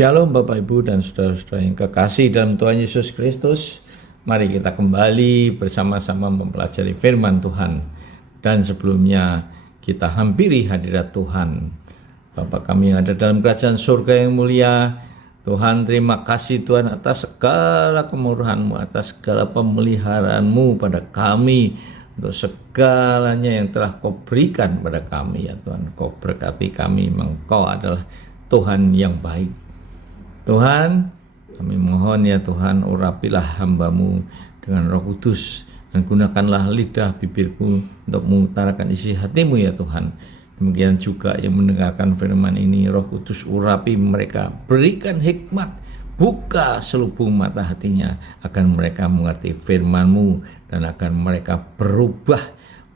Shalom Bapak Ibu dan saudara-saudara yang kekasih dalam Tuhan Yesus Kristus. Mari kita kembali bersama-sama mempelajari firman Tuhan. Dan sebelumnya kita hampiri hadirat Tuhan. Bapa kami yang ada dalam kerajaan surga yang mulia, Tuhan, terima kasih Tuhan atas segala kemurahan-Mu, atas segala pemeliharaan-Mu pada kami, untuk segalanya yang telah Kau berikan pada kami ya Tuhan. Kau berkati kami, Engkau adalah Tuhan yang baik. Tuhan, kami mohon ya Tuhan, urapilah hamba-Mu dengan Roh Kudus, dan gunakanlah lidah bibirku untuk mengutarakan isi hati-Mu ya Tuhan. Demikian juga yang mendengarkan firman ini, Roh Kudus urapi mereka, berikan hikmat, buka selubung mata hatinya, agar mereka mengerti firman-Mu dan agar mereka berubah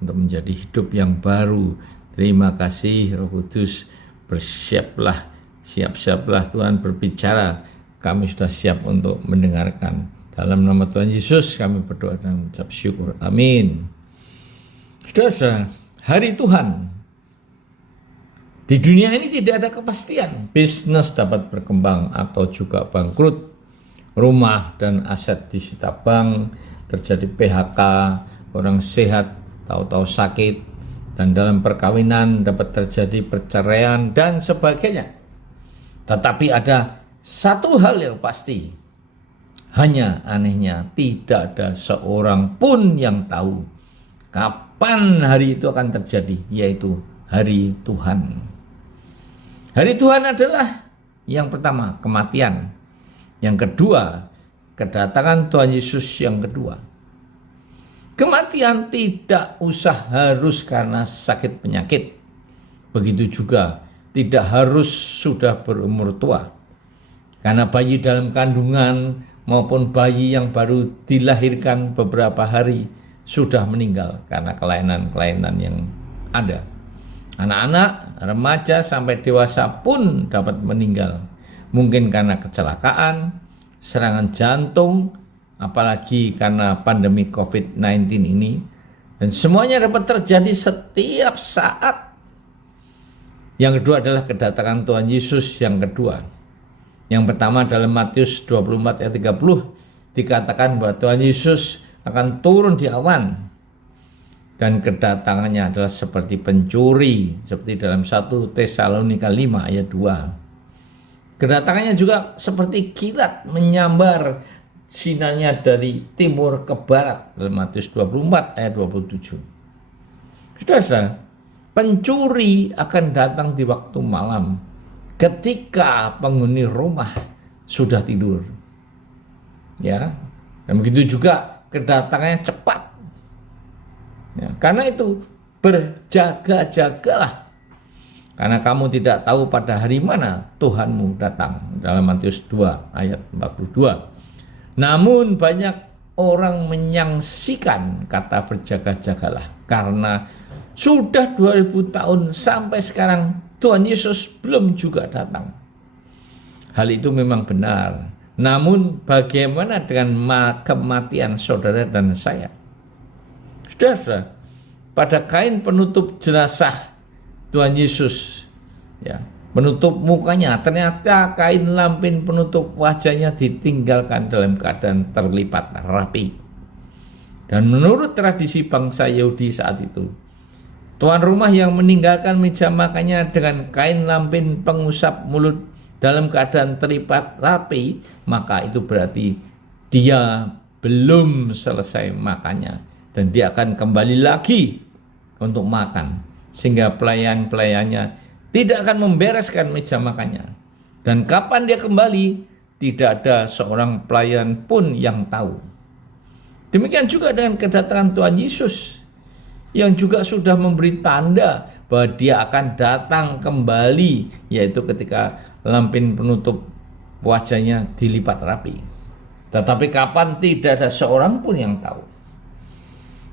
untuk menjadi hidup yang baru. Terima kasih Roh Kudus, bersiaplah, siap-siaplah Tuhan berbicara. Kami sudah siap untuk mendengarkan. Dalam nama Tuhan Yesus kami berdoa dan mengucap syukur. Amin. Saudara, hari Tuhan. Di dunia ini tidak ada kepastian. Bisnis dapat berkembang atau juga bangkrut. Rumah dan aset disita bank, terjadi PHK, orang sehat tahu-tahu sakit, dan dalam perkawinan dapat terjadi perceraian dan sebagainya. Tetapi ada satu hal yang pasti, hanya anehnya tidak ada seorang pun yang tahu kapan hari itu akan terjadi, yaitu hari Tuhan. Hari Tuhan adalah yang pertama, kematian. Yang kedua, kedatangan Tuhan Yesus yang kedua. Kematian tidak usah harus karena sakit penyakit. Begitu juga tidak harus sudah berumur tua. Karena bayi dalam kandungan maupun bayi yang baru dilahirkan beberapa hari sudah meninggal karena kelainan-kelainan yang ada. Anak-anak, remaja sampai dewasa pun dapat meninggal. Mungkin karena kecelakaan, serangan jantung, apalagi karena pandemi COVID-19 ini. Dan semuanya dapat terjadi setiap saat. Yang kedua adalah kedatangan Tuhan Yesus yang kedua. Yang pertama dalam Matius 24 ayat 30 dikatakan bahwa Tuhan Yesus akan turun di awan. Dan kedatangannya adalah seperti pencuri, seperti dalam 1 Tesalonika 5 ayat 2. Kedatangannya juga seperti kilat menyambar sinarnya dari timur ke barat dalam Matius 24 ayat 27. Saudara, pencuri akan datang di waktu malam ketika penghuni rumah sudah tidur. Ya, dan begitu juga kedatangannya cepat. Ya, karena itu berjaga-jagalah. Karena kamu tidak tahu pada hari mana Tuhanmu datang. Dalam Matius 2 ayat 42. Namun banyak orang menyangsikan kata berjaga-jagalah. Karena sudah 2000 tahun sampai sekarang Tuhan Yesus belum juga datang. Hal itu memang benar. Namun bagaimana dengan kematian saudara dan saya? Saudara, pada kain penutup jenazah Tuhan Yesus, ya, penutup mukanya, ternyata kain lampin penutup wajahnya ditinggalkan dalam keadaan terlipat rapi. Dan menurut tradisi bangsa Yahudi saat itu, tuan rumah yang meninggalkan meja makannya dengan kain lampin pengusap mulut dalam keadaan terlipat rapi, maka itu berarti dia belum selesai makannya. Dan dia akan kembali lagi untuk makan. Sehingga pelayan-pelayannya tidak akan membereskan meja makannya. Dan kapan dia kembali, tidak ada seorang pelayan pun yang tahu. Demikian juga dengan kedatangan Tuhan Yesus, yang juga sudah memberi tanda bahwa dia akan datang kembali, yaitu ketika lampin penutup wajahnya dilipat rapi. Tetapi kapan, tidak ada seorang pun yang tahu.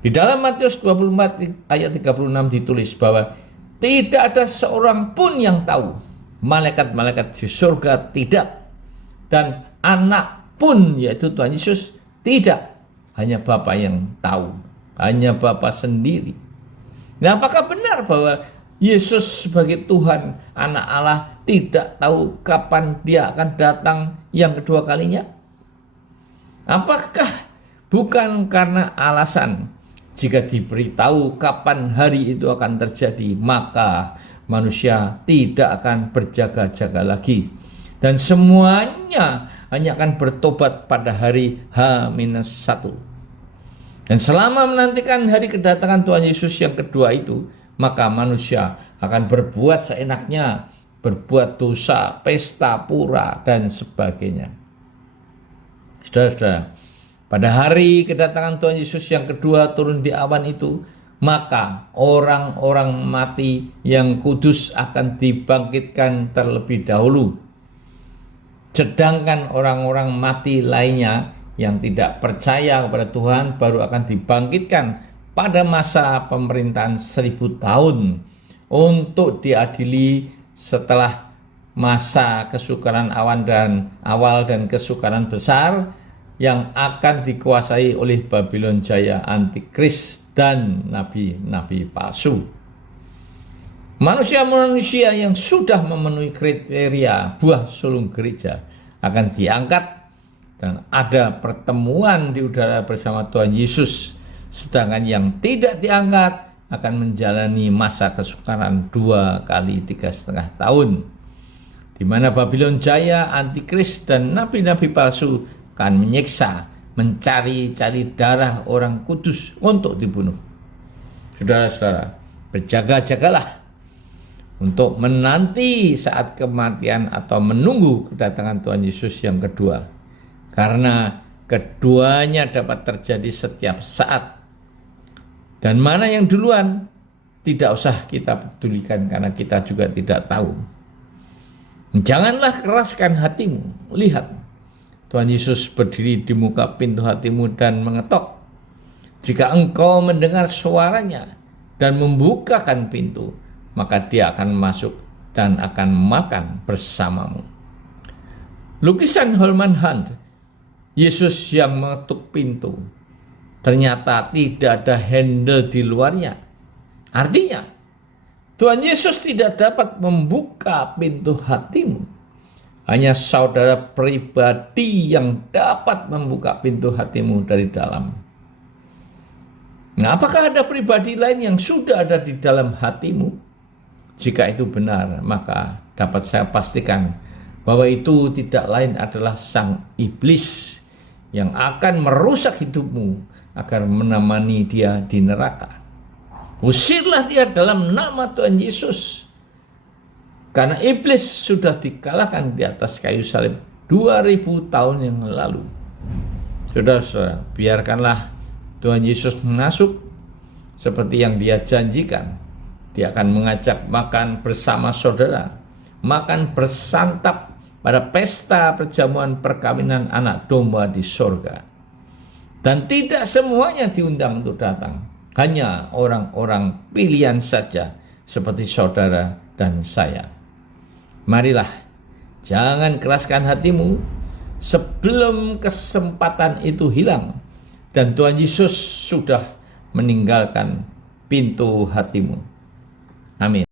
Di dalam Matius 24 ayat 36 ditulis bahwa tidak ada seorang pun yang tahu. Malaikat-malaikat di surga tidak. Dan anak pun, yaitu Tuhan Yesus, tidak. Hanya Bapa yang tahu. Hanya Bapa sendiri. Nah, apakah benar bahwa Yesus sebagai Tuhan, anak Allah, tidak tahu kapan dia akan datang yang kedua kalinya? Apakah bukan karena alasan jika diberitahu kapan hari itu akan terjadi, maka manusia tidak akan berjaga-jaga lagi, dan semuanya hanya akan bertobat pada hari H-1. Dan selama menantikan hari kedatangan Tuhan Yesus yang kedua itu, maka manusia akan berbuat seenaknya, berbuat dosa, pesta pura, dan sebagainya. Saudara-saudara, pada hari kedatangan Tuhan Yesus yang kedua turun di awan itu, maka orang-orang mati yang kudus akan dibangkitkan terlebih dahulu. Sedangkan orang-orang mati lainnya yang tidak percaya kepada Tuhan baru akan dibangkitkan pada masa pemerintahan 1000 tahun untuk diadili setelah masa kesukaran awal dan kesukaran besar yang akan dikuasai oleh Babylon Jaya, Antikris, dan nabi-nabi palsu. Manusia-manusia yang sudah memenuhi kriteria buah sulung gereja akan diangkat dan ada pertemuan di udara bersama Tuhan Yesus. Sedangkan yang tidak diangkat akan menjalani masa kesukaran 2 kali 3,5 tahun, di mana Babylon Jaya, Antikris, dan nabi-nabi palsu akan menyiksa, mencari-cari darah orang kudus untuk dibunuh. Saudara-saudara, berjaga-jagalah untuk menanti saat kematian atau menunggu kedatangan Tuhan Yesus yang kedua, karena keduanya dapat terjadi setiap saat. Dan mana yang duluan tidak usah kita pedulikan, karena kita juga tidak tahu. Janganlah keraskan hatimu. Lihat, Tuhan Yesus berdiri di muka pintu hatimu dan mengetok. Jika engkau mendengar suaranya dan membukakan pintu, maka dia akan masuk dan akan makan bersamamu. Lukisan Holman Hunt, Yesus yang mengetuk pintu, ternyata tidak ada handle di luarnya. Artinya, Tuhan Yesus tidak dapat membuka pintu hatimu. Hanya saudara pribadi yang dapat membuka pintu hatimu dari dalam. Nah, apakah ada pribadi lain yang sudah ada di dalam hatimu? Jika itu benar, maka dapat saya pastikan bahwa itu tidak lain adalah sang iblis yang akan merusak hidupmu agar menemani dia di neraka. Usirlah dia dalam nama Tuhan Yesus. Karena iblis sudah dikalahkan di atas kayu salib 2000 tahun yang lalu. Saudara-saudara, biarkanlah Tuhan Yesus masuk seperti yang dia janjikan. Dia akan mengajak makan bersama saudara, makan bersantap pada pesta perjamuan perkawinan anak domba di sorga. Dan tidak semuanya diundang untuk datang, hanya orang-orang pilihan saja seperti saudara dan saya. Marilah, jangan keraskan hatimu sebelum kesempatan itu hilang dan Tuhan Yesus sudah meninggalkan pintu hatimu. Amin.